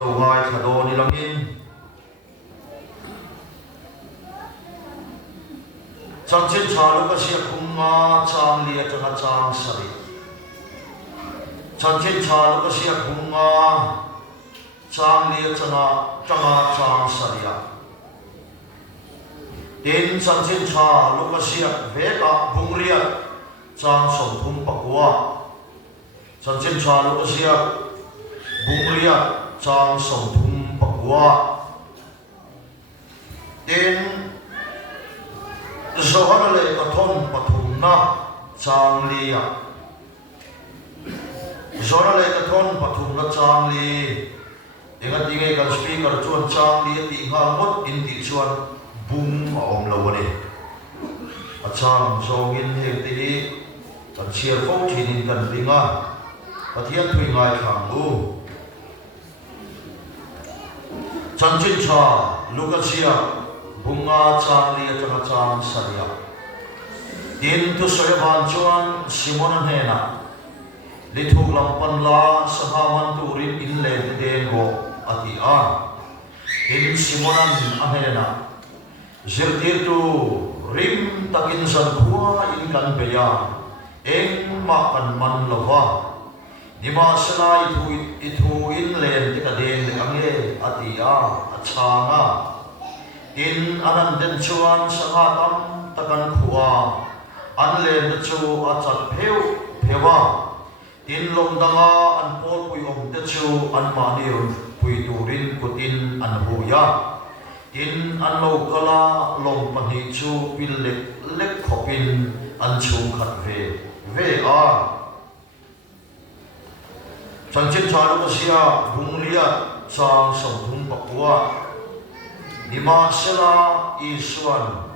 ngai thado ni langin changchin chalu ka sia khunga chang lia changa chang sari changchin chalu ka sia khunga chang lia changa chang saria tin changchin chalu ka sia veka bungria chang som thum pakwa changchin chalu ka sia bungria chang som thum pakwa tin zohar le kathon pathum na chang lia zohar le kathon pathum na chang li ingat ingai kan speaker chuan chang li ti nga ngot in ti chuan bung ma om lo ni achang zong in he ti kan chiar fo thin in kan ringa pathian thui ngai thang lu changchin cha lukasia bunga chang li atanga chang saria tin tu soeban chuan simon hena lithuk lampan la sahaman turin in le den go ati a tin simonan ahena zirtir tu rim takin san khuwa in kan beya eng ma kan man lova nima sana itu in len tika den ange ati a achanga in anan den chuan sanga tam takan khuwa an len de chu achat phewa in lomdanga an pol pui om de chu an mani pui turin kutin an huya in an lo kala lom pani chu pil lek khopin an chung khat ve a changchin chalu ka sia bunglia chang som thum pakwa nima sela isuan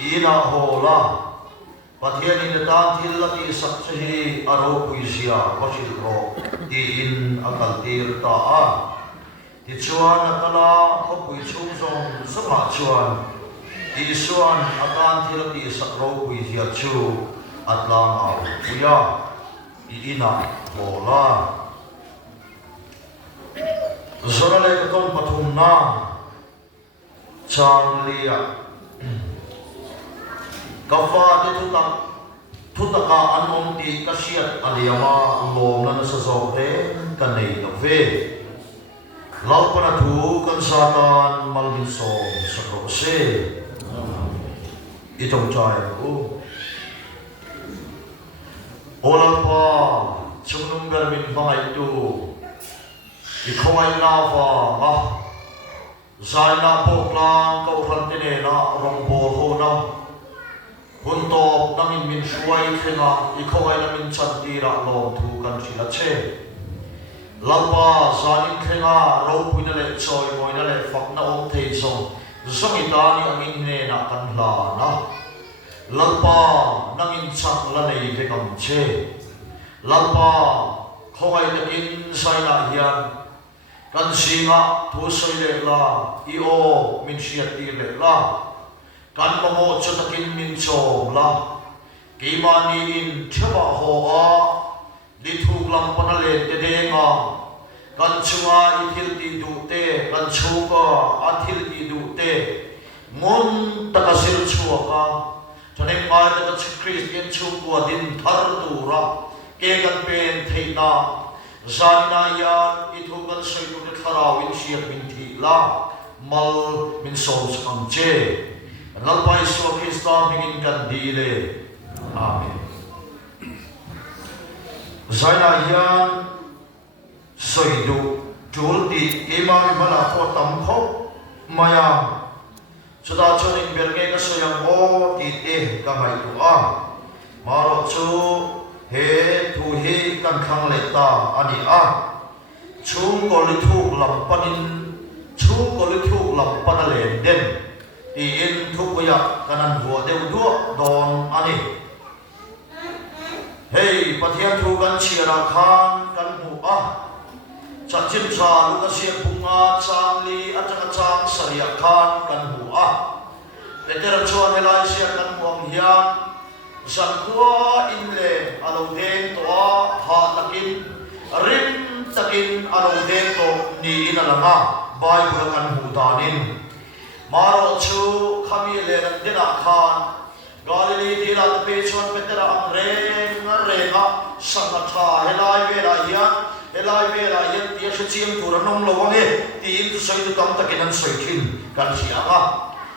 ina hola pathian in ta thil la ti sakchi aro puisia kosil ro ti in akal tir ta a ti chuan akala ko pui chung song sama chuan isuan akan thil ti sakro puisia chu atlang a puya ina hola zorale katon pathum na chang lia kafa de tutaka anom ti kasiat aliama lom na sa zote kanei no ve lau para thu kan satan malmin som sa krose itong chai ko ola pa chungnum garmin bangai tu ikhawai na fa ha zaina poklang kau rantine na rombol ho na huntok nangin min shuai khenga ikhawai na min chantira lom thu kan thila che lalpa zanin khenga ro puina le choi moina le fakna om thei song zongi tani angin ne na kan hla na lalpa nangin chak la nei ve kam che lalpa khawai takin saina hian kan singa thu soi le la i o min siat ti le la kan mo chotakin min chom la keimani in theba ho a lithuk lam panale te denga kan chunga i thil ti du te kan chuka a thil ti du te mon takasir chuaka thane mai ta Christian chukwa din thar tu ra ke kan pen theina zanina ya ithukan soitu de tharawin siat min thi la mal min som sam che lalpai so Krista mingin kan dile amen zaina ya soidu tulti imam bala ko tam kho maya chuda chonin berge ka soyang o ti te ka mai tu a maro chu he thu hi kan khang le ta ani a chung ko li thuk lam panin chung ko li thuk lam panale den ti in thuk ya kanan huwa deu du don ani hey pathian thu kan chira khan kan hu a chachin cha lu ka sia bunga chang li atanga chang saria khan kan hu a peter chuan helai sia kan huang hian san kwa in le alo den to ha takin rim takin alo den to ni inalanga Bible kan hudanin maro chu khami le dina khan Galilee dila pe chuan petera ang renga sangatha helai vela yan tia chiam turanom lowange tin tu soi tu tam takin an soi thin kan sianga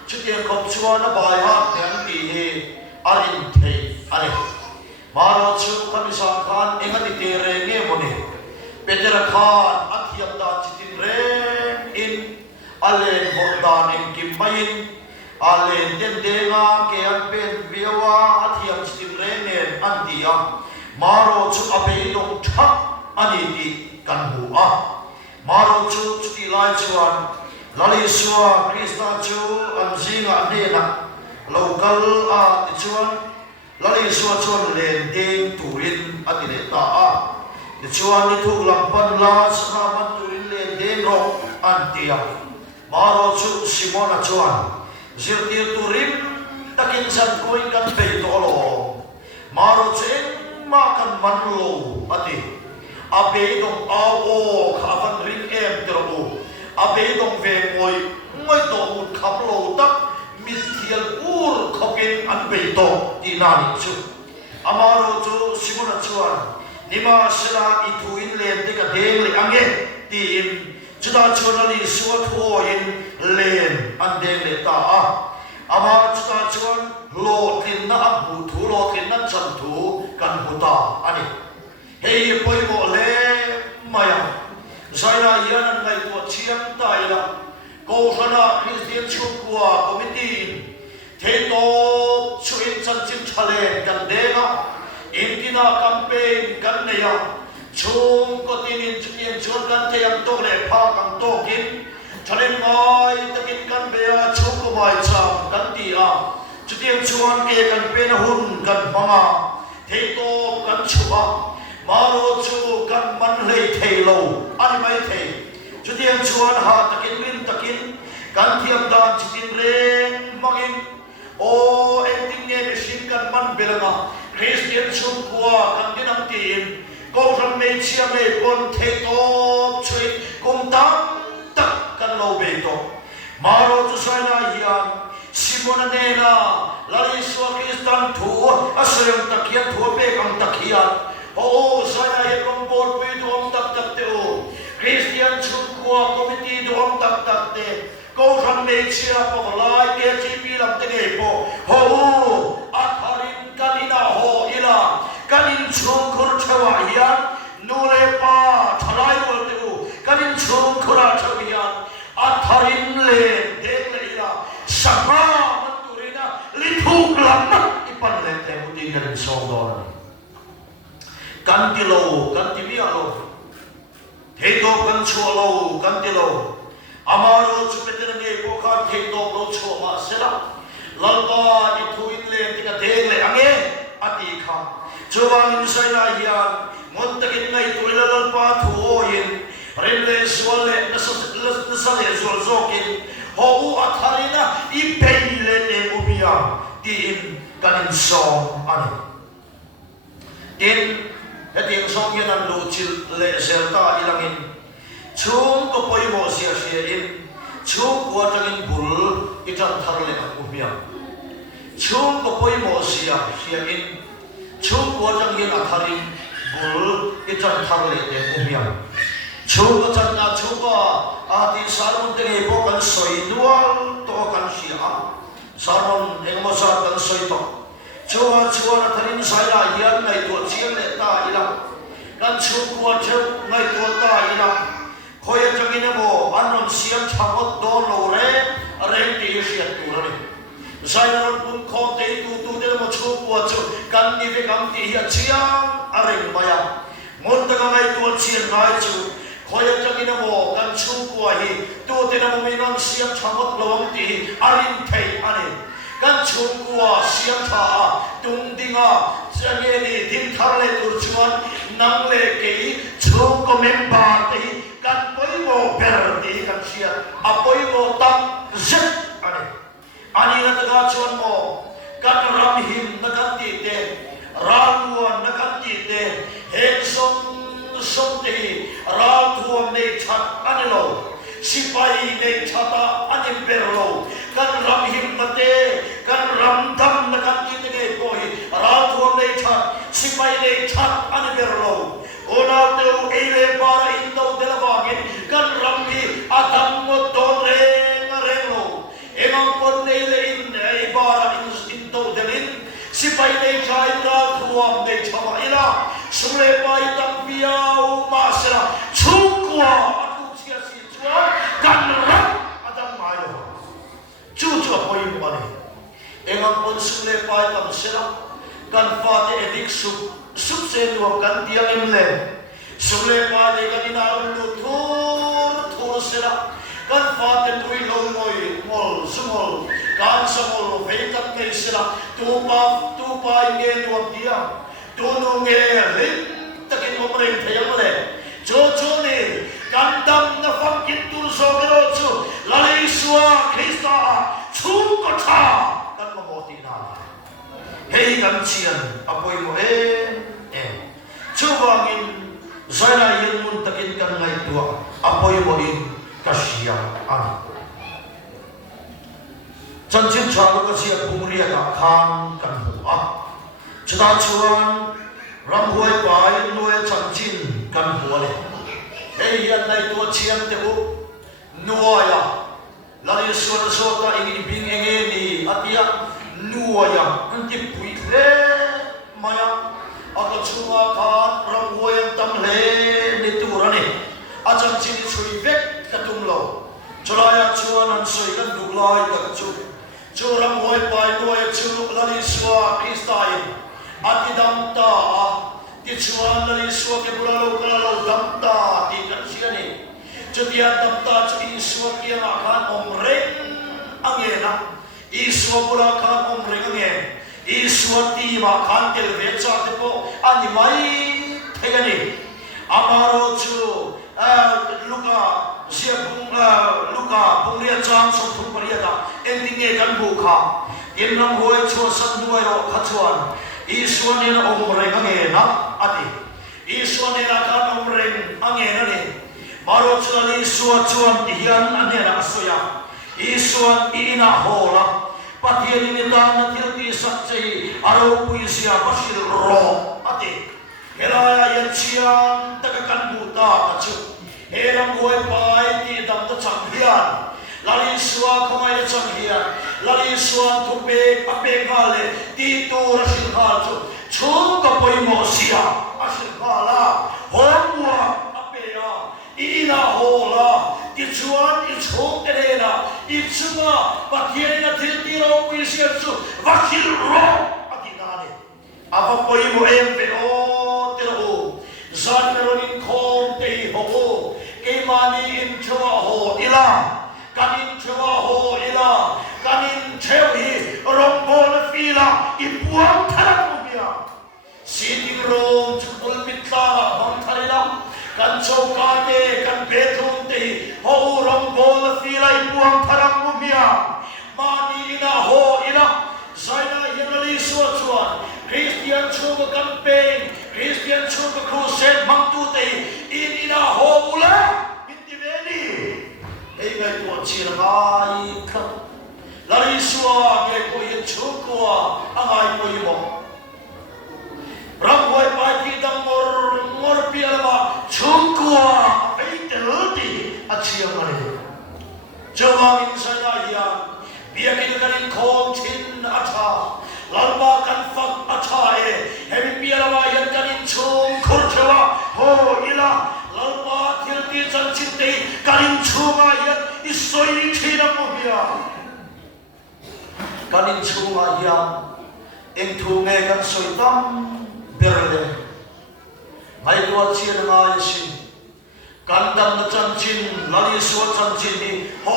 chutiang kop chuan a bai ha ten ti he arin thei are maro chu khami sang khan engati te re nge moni petera khan athiam da chitin ren in alen bodan in kimain alen den denga ke an pen viawa athiam chitin ren antia maro chu abe dong thak ani ti kan hu a maro chu ti lai chuan lali suwa krista chu an zinga de na local a ti chuan lali suwa chuan len ding turin atile ta a ti chuan ni thuk lampan la sa man turin len ding ro antia maro chu simona chuan zirti turin takin san koi kan pe to lo maro chen ma kan man lo ati abe dong awo khavan ring em tero abe dong ve ngoi to mut kham lo tak mit thial ur khokin an be to ti na ni chu amaro chu simona chuan nima sela ithuin len te ka deng le ange ti in chuda chonali suwa tho in len an deng le ta a ama chuda chuan lo tin na abu thu lo tin na chan thu kan huta ani hei poi mo le maya zaina yan ngai to chiam tai la ko khana christian chukwa committee the to chuin chan chim chale kan dena intina campaign kan ne ya chung ko tinin chutien chon kan the yang to le pha kan to kin chalen ngai takin kan be a chuk ko mai cham kan ti a chutien chuan ke kan pen hun kan manga the to kan chuwa maro chu kan man lei thei lo ani mai thei chutiang chuan ha takin rin takin kan thiam dan chitin ren mangin o ending nge machine kan man belanga christian chu kwa kan dinam tin ko ram me chia me kon thei to chui kum tam tak kan lo be to maro chu saina hian simona nena lali suwa kristan thu asayam takian thu be kam takian oh saya yang kompor itu om tak teo Christian chukwa committee itu om tak te kau kan mecia pokoklah dia cipi lam tenge po oh akharin kalina ho ila kalin chungkur chawahian nule pa thalai bol teu kalin chungkura chawian akharin le dek le ila sama menturina lithuk lam ipan le temu tinggal songdor kanti lo kanti bia lo thedo kan chuo lo kanti lo amaro chupetena nge bokhan thedo lo chuo ma sela lalba ithuin le tika deng le ange ati kha chuwang saina hian mon takin ngai tuila lalpa thuoin rinle swale nasale zol zokin ho u atharina I peile ne ubia tin kanin song ani tin heting song yan ang luchil le selta ilangin chung ko poi mo sia in chung ko tangin bul itan tharle ang umya chung ko poi mo sia in chung ko tangin atharin bul itan tharle te umya chung ko chan na chung ko ati sarun te bo kan soi dual to kan sia sarun engmo sa kan soi to Chua na tharin saya yan ngai to chiang le ta ila kan chu ko che ngai to ta ila khoya changina mo anon siam thamot don lo re ti sia tu re saya ron pun kho te tu de mo chu ko chu kan ni ve kam ti ya chiang areng maya mon ta ngai to chiang ngai chu khoya changina mo kan chu ko hi tu te na mo minon siam thamot lo ti arin thei ani kan chungwa siam tha tung dinga jange ni din tharle turchuan nangle ke chung ko memba te kan poi mo per ti kan sia apoi mo tak zet ani na ta chuan mo kan ram him na kan ti te raluan na kan ti te hek som te ra sipai nei chata ani berlo kan ram him mate kan ram dam na kan ti nge koi ra thom nei chat sipai nei chat ani berlo ona teu eile para indo delawangin kan ram hi atam mo don relo emang pon nei le in ei para indo delin sipai nei chai ra thuam nei chama ila sule pai tam piau masra chukwa atu sia si chua kan ram adam mayo chu poi mo ne emang pon sule pai tam sira kan fate edik sub se nuam kan tiang emle sule pai de kan ina lu thur sira kan fate tui lo moi mol sumol kan samol ve tak nei sira tu pa nge nuam tiang Dono nge rin takin omreng thayang le cho ne kandam na famkin tur so gero chu lalai suwa Krista chu ko tha kan mamoti na hei kan chian apoi mo chu wangin zaina yin mun takin kan ngai tua apoi mo in kasia an chanchin chalo ka sia pumria ka khan kan hu Chita chuan ramhuai pai nuai chanchin kan huale hei yan nai tua chiam te u nuaya lari suan sota ingin bing enge ni atia nuaya anti pui le maya ato chunga khan ramhuai tam le ni turani achanchin chui vek katum lo chulaya chuan an soi kan duklai ka chu ramhuai pai nuai chu lari suwa Kristain ati damta ti chuan lali suwa ke bulalo kalalo damta ti kan siani chutia damta chu iswa kia ma khan omreng angena iswa bula khan omreng angen iswa ti ma khan tel ve cha te po ani mai thegani amaro chu luka bungria chang so thum paria da ending e kan bu kha yenam hoi chu san duai ro khachuan Iswan ni na omreng angen na ati Iswan ni na kan omreng angen ani baro chuan Iswan chuan tihian ane na asoya Iswan ina hola patian ni ta na tirti satchei aro puisia pasir ro ati helaya yan chiang takakan buta kachu heram hoi pai ti dam ta changhian lali suwa khomai changhian lali suan thupe ape gale ti tu rasil khal chu ka poi mo sia asil khala homwa ape ya ina hola ti chuan I chong terena I chunga pathiana thil ti ro pi sia chu vasil ro atinane ava poi mo em pe o tero zan meronin khom te ho ke mani in chua ho ila kanin chua ho ila kanin chewi rombol fila ipuang tharamumia siting rom chukul mitla bang tharila kan chokate kan bethum te ho rombol fila ipuang tharamumia mani ina ho ila zaina yanali suachuan Christian chuba campaign Christian chuba crusade mangtu te ina ho ula intiveni hei ngai tu chirangai kha lari suwa nge ko yin chukwa angai ko yimo ramwai pai ki dang mor pialama chukwa hei telti achiamani jawang insana ya biakin kanin khom chin atha lalba kan fak atha e hemi pialama yan kanin chung khurchawa ho ila lalba thilti chanchite kanin chunga yan isoi thina mohia kanin chunga yan engthunge kan soitam berle mai do chirna yasin kandam na chanchin lali suwa chanchin ni ho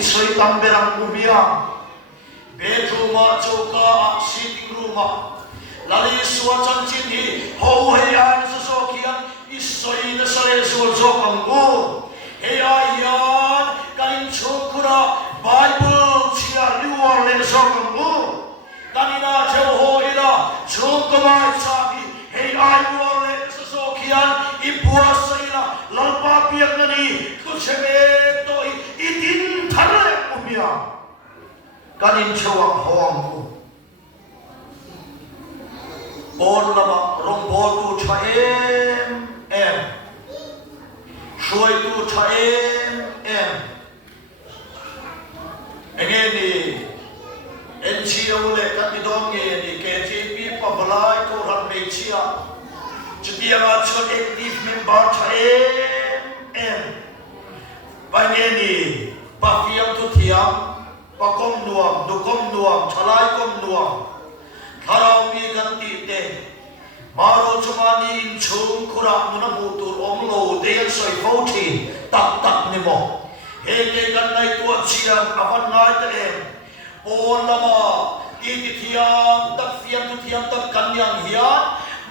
isoi tam berang mohia bedruma choka sitting room lali suwa chanchin ni ho he an so kian isoi na sare suwa zokangu he ayan kanin chukura Bible chia luar le zokangu kanina cheu ho ila chukuma chabi he ayan le so kian ipuasa ila lalpa piak nani kucheme to kanin chawak hawang ku bol lama rong bol tu cha em shuai tu cha em enge ni NGO le kan dong nge ni KJP pa balai ko ran me chia chutiya ga chon active member cha em pa nge ni pa fiam tu thiam pa kom nuam du kom nuam chalai kom nuam tharau mi kan ti te maro chumani in chung khura muna mutur omlo de soi fo thi tak ni mo he ke kan nai tu chiam avan ngai te em on lama ti thiam tak fiam tu thiam tak kan yang hian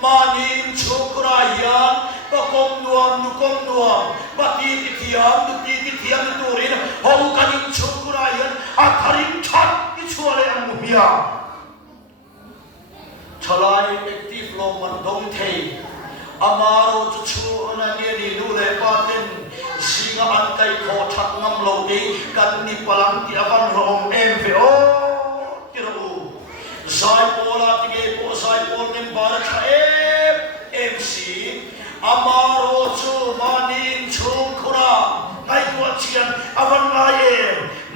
manin chung khura hian pa kom nuam nu kom nuam pa ti thiam tu rin ho kan in chung khura hian a tharin chat ki chuale ang mumia chalai active lo man dong thei amaro chu chu na ni ni nu le pa tin singa an kai kho thak ngam lo de kan ni palang ti avan rom em ve o ti ro sai pola ti ge po sai pol nem bar cha mc amaro chu manin chung khura ngai tu chian avan ngai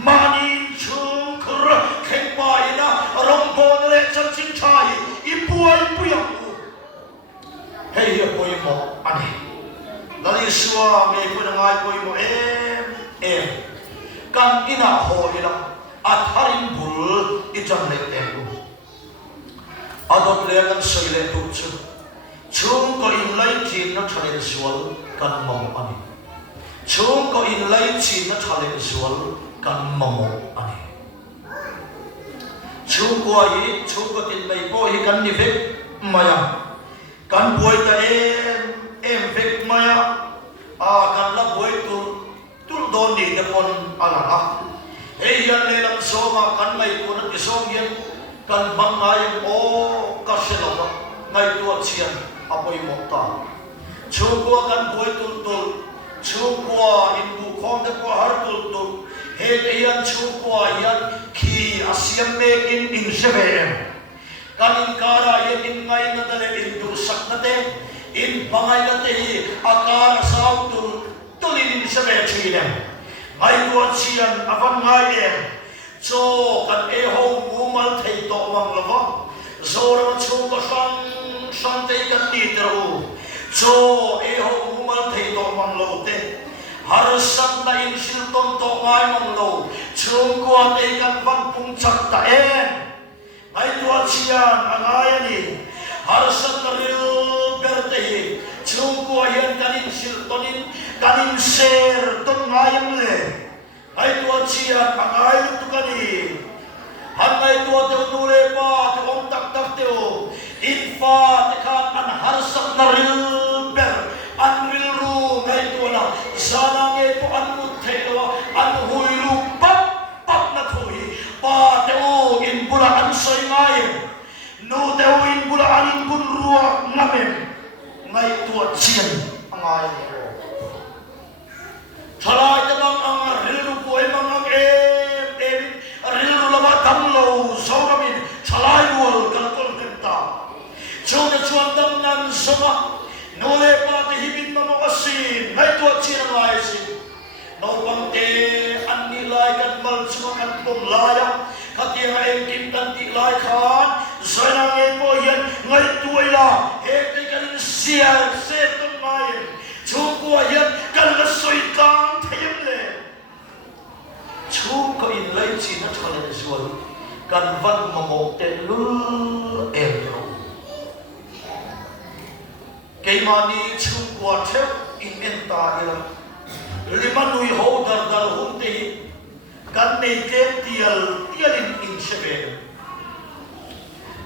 manin chung khura khen pa ina rom bon le chan chin chai ipuai puyang hey here boy mo ani lali suwa me ko ngai boy mo em kan ina ho ina atharin bul ijan le tem adot le kan soi le tu chu chung ko in lai chin na thale sual kan mom ani chung ko in lai chin na thale sual kan mom ani chung ko tin mai po hi kan ni ve maya kan boy ta em ve maya kan la boy tu don ni de pon ala la hey yan le lang so ma kan mai ko na ti song yen kan bang ngai o ka se lo ba ngai tu chian apoi mo ta chung ko kan boy tu chung ko in bu khom de ko har tu he te yan chung ko yan khi asiam me in sevem kanin kara yen in ngai na tale in du sak na te in bangai na te akara sau tulin in seve chile ai tu chian avan ngai cho kan e ho mumal thei to mang lova zora chu ko sang te kan ni tro cho e ho mumal thei to mang lo te har sat na in sil ton to ngai mang lo chung ko te kan van pung chak ta ai tu chian angai ani har sat na ril ber te chung ko yan kan in sil tonin kan in ser ton ngai le ai tu chian angai tu kani hanai tu te nu le pa te om tak te o in fa te khan an har sat na ril ber an ril ru ngai tu na sana nge po an mu the lo an hui lu pap na thui pa te o in bula an soi ngai no te o in bula an in bun ruwa ngamen ngai tu chian angai thalai te mang anga ril ru ko e mang ang ril ru lama tam lo soramin thalai wal kal kol kenta chona chuan dam nan sama no le pa te hibin ma asin ngai tu chian angai sin no pang te an ni lai kan mal chuma kan tom laya khatia em kim tan ti lai khan sana nge po yen ngai tuai la he te kan sia se ton mai chu ko yen kan la soi tang them le chu ko in lai chi na thale sual kan van ma mo te lu em ro ke mani chu ko the in en ta ila limanui ho dar hum te kan nei te tial in sebe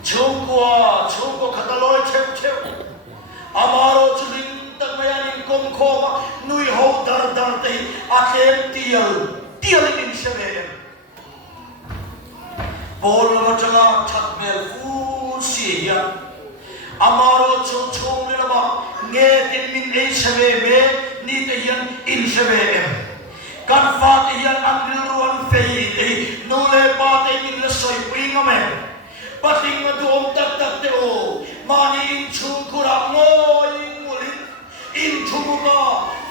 chungko khataloi chep amaro chulin tak mayanin kom khoma nui ho dar te atlem tial in sebe bol ma changa thakmel fu siya amaro chung le ba nge tin min ei sebe me ni te yan in sebe kan fa te yan angril ruan fei te no le pa te min le pating adom tak teo mani in chung kurak ngoi ngulit in chunga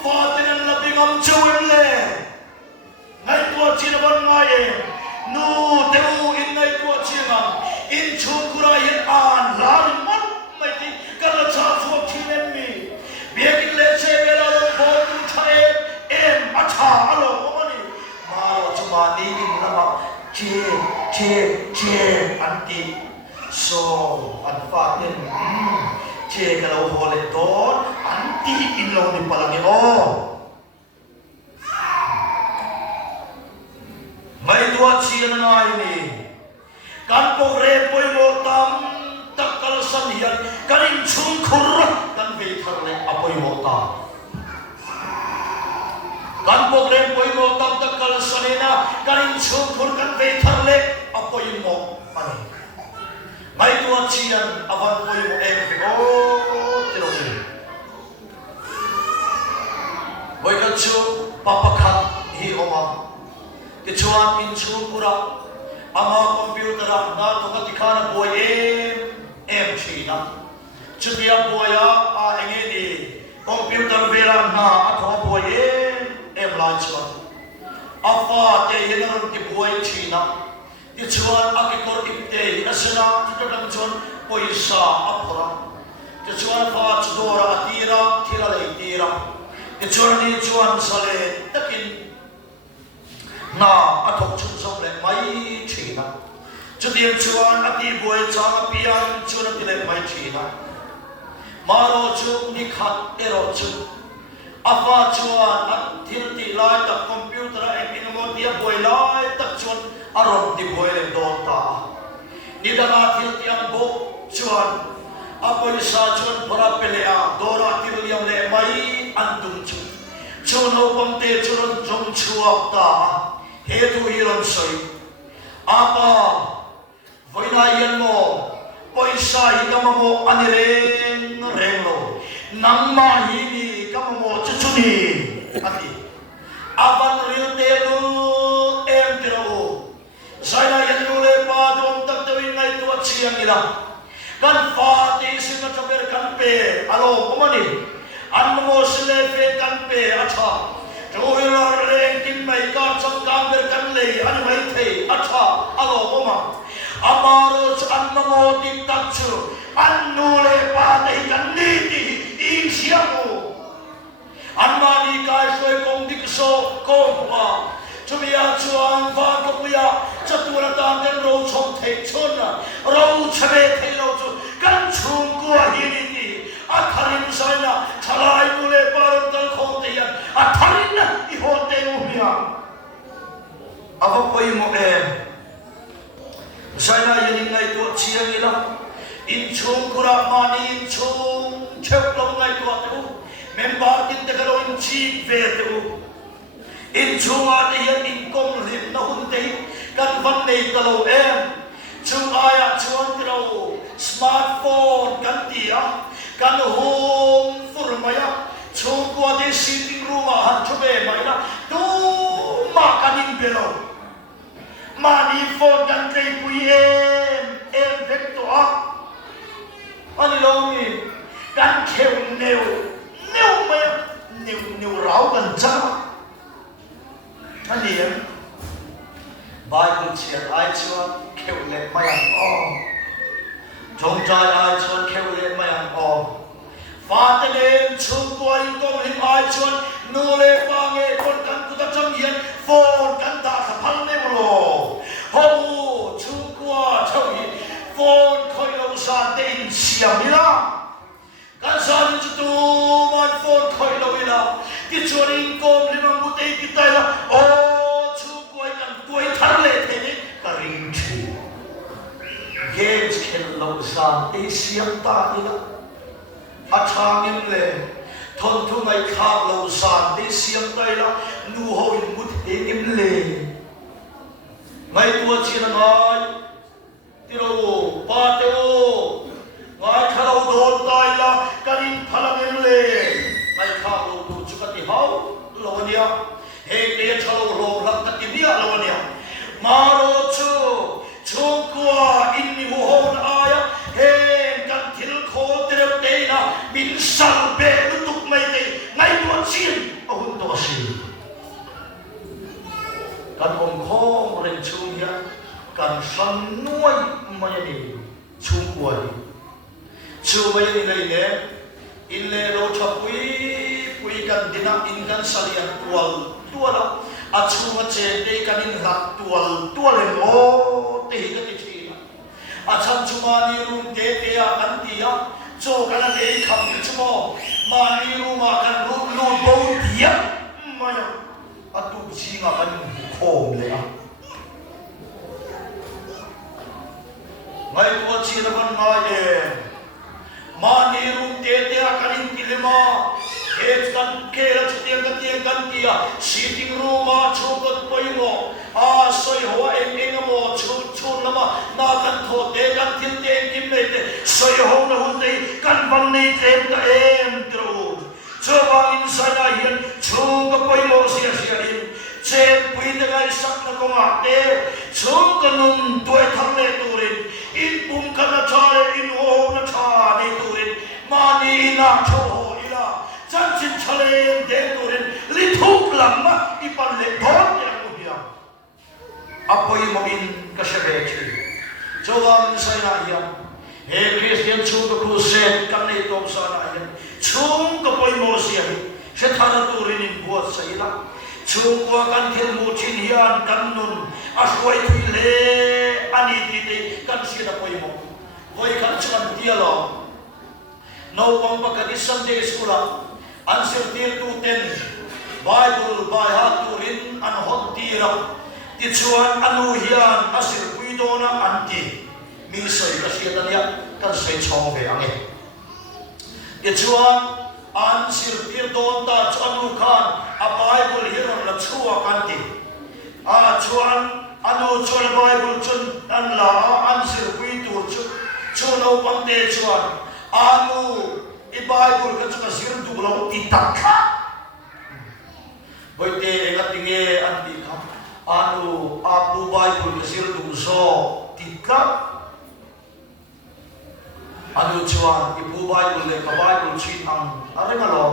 fatinan labingam chuin le ngai tua chinaban ngai nu teu in ngai tua chinam in chung kurai in an lan mat mai ti kala cha chuak thinen mi biakin le che bela lo bon thae em acha alo mani ma chuma ni in lama che anti so an fatin che kalau hole don anti in lo ni palangi o mai tua chian ngai ni kan po re poi mo tam takal san hian kan in chung khur kan ve thar le apoi mo ta kan po re poi mo tam takal sanina kan in chung khur kan ve thar le apoi mo ani mai tua chian avan poi mo em ve o tiro ni boy kan chu papa khat hi oma kecuan in chung kura ama computer na to ka dikhana boy em china chutia boy a enge ni computer vera na atho boy em la chwa afa te yenar ki boy china kecuan akikor ipte asana tutang chon poisa apora kecuan fa chudora atira thila le tira kecuan ni chuan sale takin na athok chun som le mai china chudiam chuan ati boy chang pian chun ati le mai china maro chu ni khat ero chu afa chuan athil ti lai ta computer e pingo dia boy lai tak chuan arom ti boy le don ta ni da na thil ti ang bo chuan apoy sa chuan para pelea dora ti liam le mai antum chu chuno pamte churon jong chuak ta hetu hiron soi apa voina yan mo poisa hikama mo anireng renglo nangma hini kama mo chuchuni ati aban rilte lu em tiro saya yan lule pa dom tak tawin ngai tu chiang ila kan fa ti singa chaper kan pe alo pomani an mo sile fe kan pe acha Johilar reng kin mai ka cham kam ber kan le ani mai thei acha alo oma amaro an mo ti tak chu an nu le pa dei kan ni ti in siamu an ma ni kai soi kong dik so kong pa chumia chuan va ko ya chatura ta den ro chom thei chona ro chame thei lo chu kan chung ko hi ni ti atharin saina thalai nu le paron tal khong te ya atharin na I hote mo niya ava poi mo saina yanin ngai to chiang ila in chung kura mani in chung chep lo ngai to atu member tin te kalo in chi ve tu in chung ate yan in kom lim na hun te kan van nei kalo chung aya chuan tiro smartphone kan tia kan home furmaya chung ko de sitting room han chobe mai na tu ma kanin belo mani phone kan trei pui em vecto a ani lo mi kan kheu neu mai neu rau kan cha ani Bible chiat ai chuan kheu le mai ang Trong trai ai chuan kheu le mai ang Fate den chung ko in kong him ai chuan nu le pa nge kon kan ku ta cham hian phone kan ta sa phal ne lo ho chung ko chau hi phone khoi lo sa ten siam ni la kan sa ni chu tu man phone khoi lo ila ki chuan in kong lim ang bu te ki tai la o chung ko kan koi thar le the ni ka ring thi games khen lo sa te siam ta ni la Athangin le thon thu ngai khak lo san de siam tai la nu ho in mut hengin le ngai tua chin ngai tiro pa te o ngai khalo don tai la karin phalangin le ngai khak lo tu chukati hau lo nia he te chalo lo rak ta ki dia lo nia ma ro chu chung kwa in ni ho kan khom ren chung ya kan san nuai mai ni chung kuai chu mai ni nei ne in le lo pui kan dina in kan salian tual a chu ma che te kan in rak tual le mo te hi ka ti chi a chan chu ma ni rum te ya kan ti ya cho kan le kham ni chu mo ma ni ru ma kan lu bo ti ya ma ya a tu chi nga kan khom le a ngai tu chi na ban ma ye ma ni rum te ya kan in ti le ma It's kan kera chutiang kan tia sitting room a chukat pai mo a soi ho eng mo chu lama na kan tho te kan tin te kim nei te soi ho na hun te kan van nei te ta em tro chawang in sa na hian chu ka pai mo sia in chen pui te gai sak na ko ma te chu ka nun tuai thang le turin in pum kan na cha in ho na cha nei turin ma ni na cho Janjin chale den turin lituk lama ipan le don yang mulia. Apa yang mungkin kesebeci? Jawab saya yang Kristian chung kekusen kami tom sana yang chung kepoi mosia. Setara turin buat saya lah. Chung kuakan tilmu cinian kanun aswai tile ani tite kan sida poi mo. Koi kan cuman dia lo. No pangpagkati Sunday school answer tier 210 Bible by heart turin an hot tira tichuan anu hian asir puido na anti mi soi kasi tanya kan sai chong ve ange tichuan answer tier don ta anu kan a Bible hiron la chua kanti a chuan anu chul Bible chun an la answer puido chun no pangte chuan anu I Bible kan suka sir tu kalau titakha. Boite engat tinge anti kam. Anu apu Bible kan sir tu so tikka. Anu cuan ibu Bible le ka Bible chin ang are ngalo.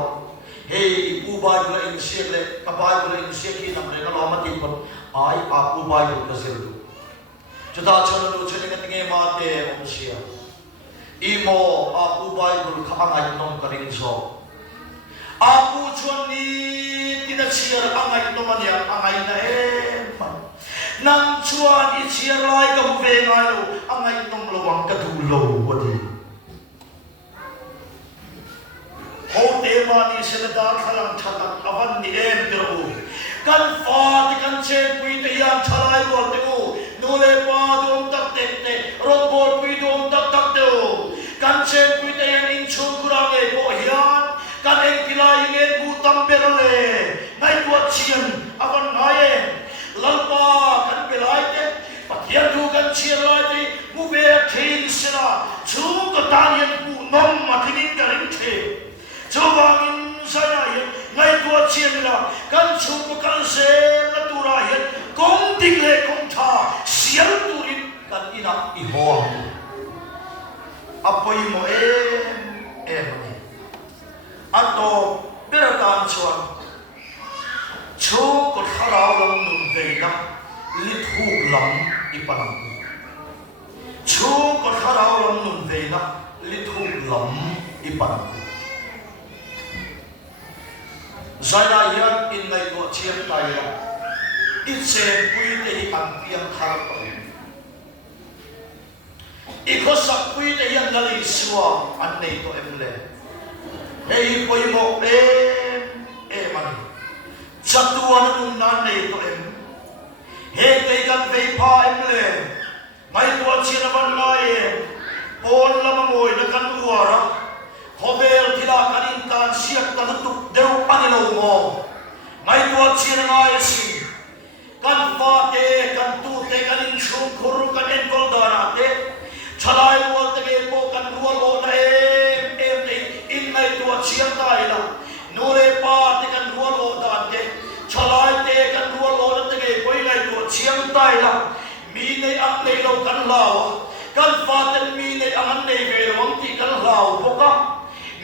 Hey ibu Bible in sir le ka Bible in sir ki nam re ngalo mati pon. Ai apu Bible kan sir tu. Juda chalo chale engat tinge mate om sia. Imo aku Bible kaangai nom karing so. Aku cuan ni tidak siar angai noman yang angai na eman. Nang cuan isiar lai kampe ngayo angai nom lawang kadulo wadi. Hote mani selada kalang chatak awan ni endro. Kan fa kan chen pui te yang chalai wal te o. Nole pa dom tak te robot pui dom tak te o. Kan chen pui te yang in chung kurang e po hian kan eng kilai ngen bu tam berle ngai tuat chian awan ngai lalpa kan belai te pathian tu kan chian lai te mu be thin sina chung ka tan yang bu nom mathin ka ring the chawang in saya hian ngai tuat chian la kan chung kan se la tura hian kong ding le kong tha sial turin kan ina I hong apoy mo ato beratan chuan chu ko tharau lam nun veina lithu lam ipanam chu ko tharau lam nun veina lithu lam ipanam zaina yan in ngai ko chiam tai la itse pui te hi an piang thar ko iko sak pui te yan lali suwa an nei to emle hei poi mo man chatuan nun nan nei to em he te kan vei pa emle mai to china ban lai pon lama moi na kan uara hober thila kanin kan siak ta tu deu ani lo mo mai to china ngai si kan fa te kan tu te kanin shum khur kan en kol dana te chalai wal te po kan rual ho na in nai tu chiam tai la nore pa te kan rual ho da te chalai te kan rual ho na te poi nai tu chiam tai la mi nei ak nei lo kan lao kan fa te mi nei ang nei ve wang ti kan lao po ka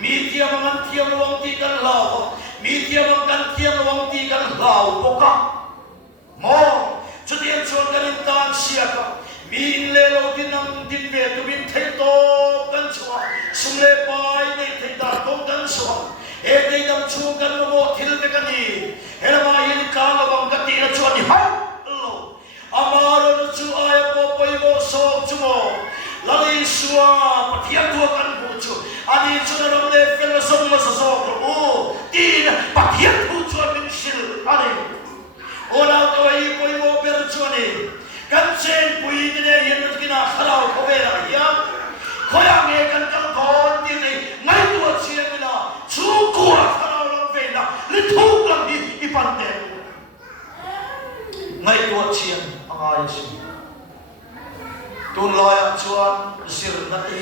mi tiam ang tiam wang ti kan lao mi tiam ang kan tiam wang ti kan lao po ka mo siaka min le lo din ang din ve tu bin thei to kan chua sum le pai nei thei da to kan chua e dei dam chu kan mo thil ve kan ni helama yin ka la bang ka ti na chua ni ha lo amaro chu ai po poi mo so chu mo lalai suwa pathian tu kan bu chu ani chu na ram le fel som ma so so o tin pathian tu chu min sil ani ona to ai poi mo per chu ni kan chen pui ni ne yen na kina kharau ko ve la ya khoya me kan kan kon ti ni ngai tu chiang na chu ku kharau lam ve na le thu lam hi I pan te ngai tu chiang angai si tun loya chuan sir na ti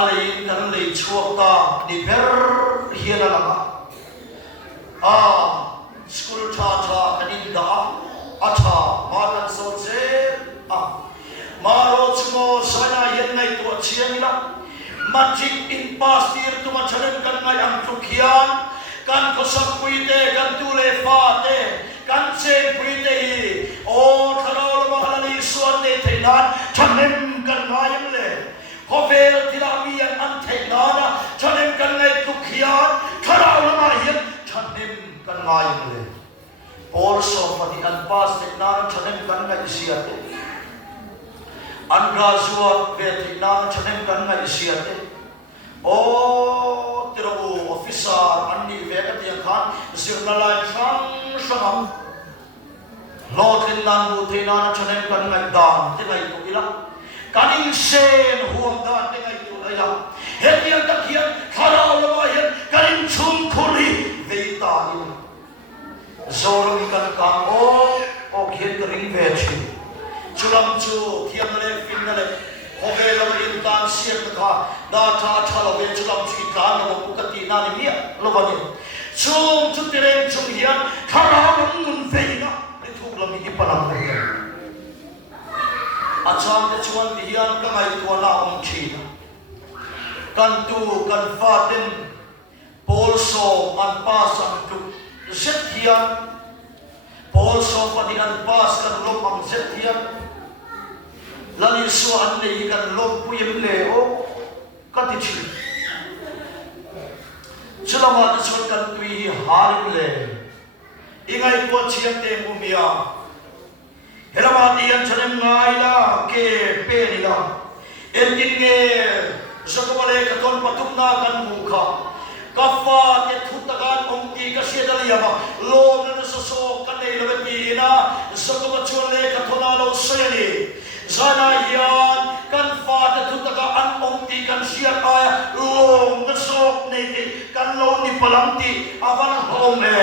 alai kan lei chuak ta ni ber hian ala school cha kanin da acha malan so je maro chumo sana yen nai to chiang la magic in past year tu ma chanen kan ngai am chu khian kan ko sak pui te kan tu le fa te kan chen pui te o tharo ma alani suan ne thei nan chanen kan ngai am le ko vel tilami an thei na chanen kan ngai tu khian tharo ma hian chanen kan ngai am le also pati an pas te na chanen kan ngai siate an graduate ve te na chanen kan ngai siate o tiro officer anni ve ka ti khan sirna lai sang sangam lotin nan mu te na chanen kan ngai dan te ngai tu ila kaning sen huam dan te ngai tu ila hetian ta khian kharau lawa hian kaning chum khuri ve ta ila zorom kan kam o khian ring ve chi chulam chu thiam le fin le oke lam in tan siat ka da tha tha lo ve chulam chi ka no pukati na ni mia lo ba ni chung chu tireng chung hian khara lam nun ve na le thuk lam hi palam le acham te chuan ti hian ka ngai tu na chi na kan tu kan fa ten pol so an pa sam tu set hian pol so pa di an pas kan lom am set hian lali so an nei kan lom puyem le o kati chi chulama ta chon kan tui halim le ingai ko chiam te mumia helama ti an chanem ngai la ke pe ni la endin nge zakobale ka ton patum na kan mu kha kafa te thutagan omti ka sedal yama lom na so kan nei la ti na zakoba chole ka thona lo seli zana yan kan fa te thutaga an omti kan sia aya lom na sok nei ti kan lo ni palamti avan home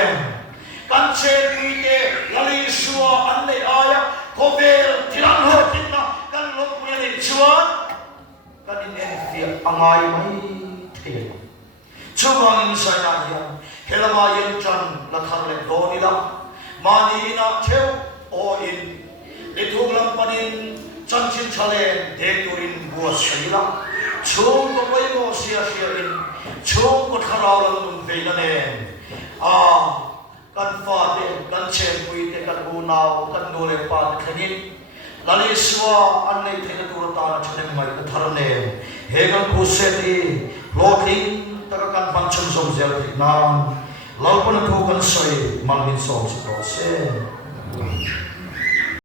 kan che ni te lali suwa an nei aya kovel tiran ho tinna kan lo ni chuan kan in fi angai mai the chuang sana ya helama yan chan la thar le do ni la mani na cheu o in le thuk lam panin chan chin chale de turin bua sila chung ko pai mo sia in chung ko tharau lam nun ve la ne kan fa de kan chen pui te kan bu nau kan do le pa khanin lali suwa an nei thena tur ta na chane mai ka thar ne he kan ku se ti loting takakan pancam som zel tiknan lalpana thukan soi malmin som si se